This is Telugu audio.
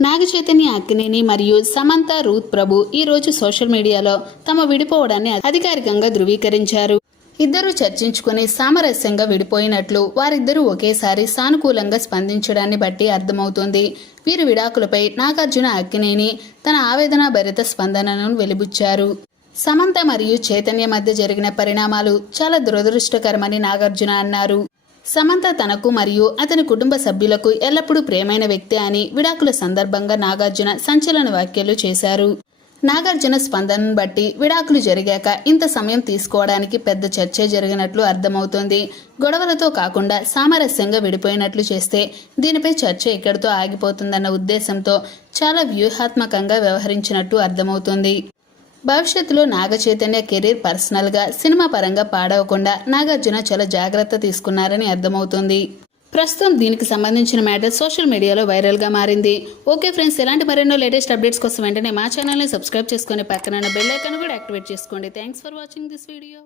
నాగ చైతన్య అక్కినేని మరియు సమంత రూత్ ప్రభు ఈ రోజు సోషల్ మీడియాలో తమ విడిపోవడాన్ని అధికారికంగా ధృవీకరించారు. ఇద్దరు చర్చించుకుని సామరస్యంగా విడిపోయినట్లు వారిద్దరూ ఒకేసారి సానుకూలంగా స్పందించడాన్ని బట్టి అర్థమవుతుంది. వీరి విడాకులపై నాగార్జున అక్కినేని తన ఆవేదన భరిత స్పందనను వెలిబుచ్చారు. సమంత మరియు చైతన్య మధ్య జరిగిన పరిణామాలు చాలా దురదృష్టకరమని నాగార్జున అన్నారు. సమంత తనకు మరియు అతని కుటుంబ సభ్యులకు ఎల్లప్పుడూ ప్రియమైన వ్యక్తి అని విడాకుల సందర్భంగా నాగార్జున సంచలన వ్యాఖ్యలు చేశారు. నాగార్జున స్పందనను బట్టి విడాకులు జరిగాక ఇంత సమయం తీసుకోవడానికి పెద్ద చర్చే జరిగినట్లు అర్థమవుతోంది. గొడవలతో కాకుండా సామరస్యంగా విడిపోయినట్లు చేస్తే దీనిపై చర్చ ఇక్కడితో ఆగిపోతుందన్న ఉద్దేశంతో చాలా వ్యూహాత్మకంగా వ్యవహరించినట్టు అర్థమవుతోంది. భవిష్యత్తులో నాగ చైతన్య కెరీర్ పర్సనల్గా సినిమా పరంగా పాడవకుండా నాగార్జున చాలా జాగ్రత్త తీసుకున్నారని అర్థమవుతుంది. ప్రస్తుతం దీనికి సంబంధించిన మ్యాటర్ సోషల్ మీడియాలో వైరల్గా మారింది. ఓకే ఫ్రెండ్స్, ఇలాంటి మరెన్నో లేటెస్ట్ అప్డేట్స్ కోసం వెంటనే మా ఛానల్ని సబ్స్క్రైబ్ చేసుకొని పక్కన బెల్ ఐకాన్ కూడా యాక్టివేట్ చేసుకోండి. Thanks for watching this video.